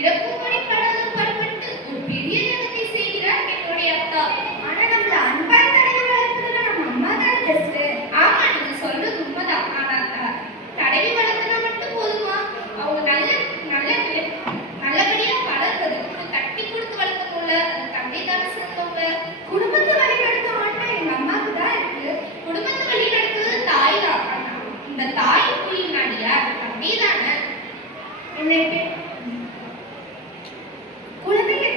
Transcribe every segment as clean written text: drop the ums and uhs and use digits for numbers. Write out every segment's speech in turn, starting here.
இறக்கும்படி கடலும் பண்பட்டு ஒரு பெரிய தினத்தை செய்கிறார் என்னுடைய அக்கா. ஆனா நம்மள அன்பாய் தடவி வளர்க்குறதுல நம்ம அம்மா தான் பெஸ்ட். ஆமா, நீங்க சொல்றது உண்மைதான். ஆனா தடவி வளர்த்துனா மட்டும் போதுமா? அவங்க நல்லபடியா வளர்றதுக்கு கட்டி கொடுத்து வளர்க்கணும்ல. அது தந்தை தானே சிறந்தவங்க. குடும்பத்தை வழிநடத்த ஆட்டம் எங்க அம்மாவுக்கு தான் இருக்கு. குடும்பத்தை வழிநடத்துவது தாய் தான். இந்த தாய் புள்ளினாடியா தந்தை தானே. என்ன குழந்தையை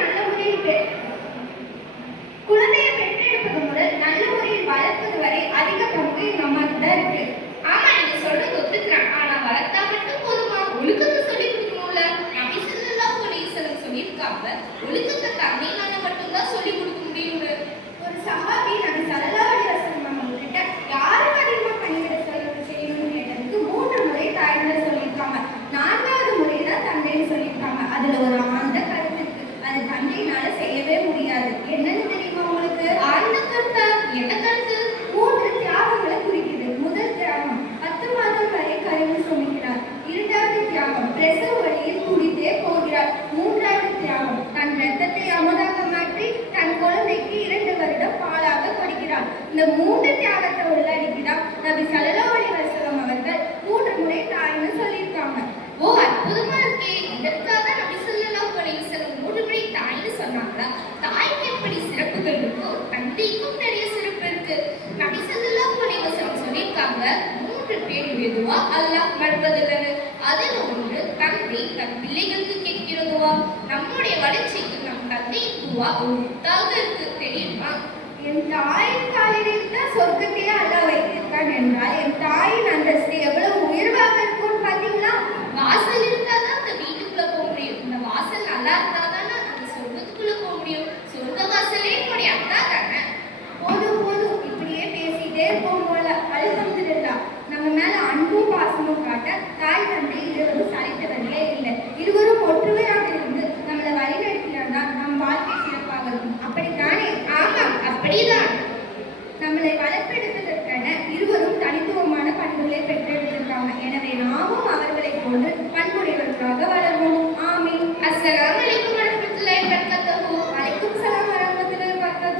நல்ல முறையில் குழந்தையை பெற்றெடுப்பது முதல் நல்ல முறையில் வளர்ப்பது வரை அதிக பங்கு எங்க அம்மாவுக்கு தான் இருக்கு. ஆமா, நீங்க சொல்றது ஒத்துக்கிறேன். ஆனா வளர்த்தா மட்டும் போதுமா? ஒழுக்கத்தை சொல்லி கொடுக்கணும்ல. நபி ஸல்லல்லாஹு அலைஹி வஸல்லம் சொல்லியிருக்காங்க, ஒழுக்கத்தை தந்தையால மட்டும்தான் சொல்லி கொடுக்க முடியும். ஒரு சஹாபி நபி ஸல்லல்லாஹு அலைஹி வஸல்லம் அவங்க கிட்ட யாரும் அதிகமா பணிவிட செய்யணும்னு கேட்டதுக்கு 3 முறை தாய்ன்னு சொல்லியிருக்காங்க. 4வது முறை தான் தந்தைன்னு சொல்லியிருக்காங்க. அதுல ஒரு ஆழ்ந்த கருத்து இருக்கு. அது தந்தையினால செய்யவே முடியாது. என்னன்னு தெரியுமா உங்களுக்கு? ஆழ்ந்த கருத்தா? என்ன கருத்து? 3 தியாகங்களை குறிக்குது. முதல் தியாகம் 10 மாதம் வரை கருவில் சுமக்கிறார். 2வது தியாகம் பிரசவ வழியில் துடித்தே போகிறார். 3வது தியாகம் தன் ரத்தத்தை அமுதாக மாற்றி தன் குழந்தைக்கு 2 வருடம் பாலாக கொடுக்கிறார். இந்த 3 தியாகத்தை உள்ளடக்கிதான் நபி ஸல்லல்லாஹு அலைஹி வஸல்லம் அவர்கள் 3 முறை தாய்ன்னு சொல்லியிருக்காங்க. ஓ, அற்புதமா இருக்கே. இதற்காக நபி ஸல்லல்லாஹு அலைஹி வஸல்லம் 3 முறை தாய்ன்னு சொன்னாங்களா? தாய்க்கு எப்படி சிறப்புகள் இருக்கோ தந்தைக்கும் நிறைய சிறப்பு இருக்கு. நபி ஸல்லல்லாஹு அலைஹி வஸல்லம் சொல்லியிருக்காங்க, 3 பேர் எதுவா அல்லாஹ் மறுப்பதில்லைன்னு. அதுல ஒன்று தந்தை தன் பிள்ளைகளுக்கு கேட்கிற துவா. நம்முடைய வளர்ச்சிக்கு நம் தந்தையின் துவா ஒரு முத்தாக இருக்கு, தெரியுமா? என் தாயின் காலில் தான் சொர்க்கத்தையே அல்லாஹ் வைத்திருக்கான் என்றால் என் தாயின் அந்தஸ்து எவ்வளவு உயர்வாக இருக்கும்னு பார்த்தீங்களா? வாசலில்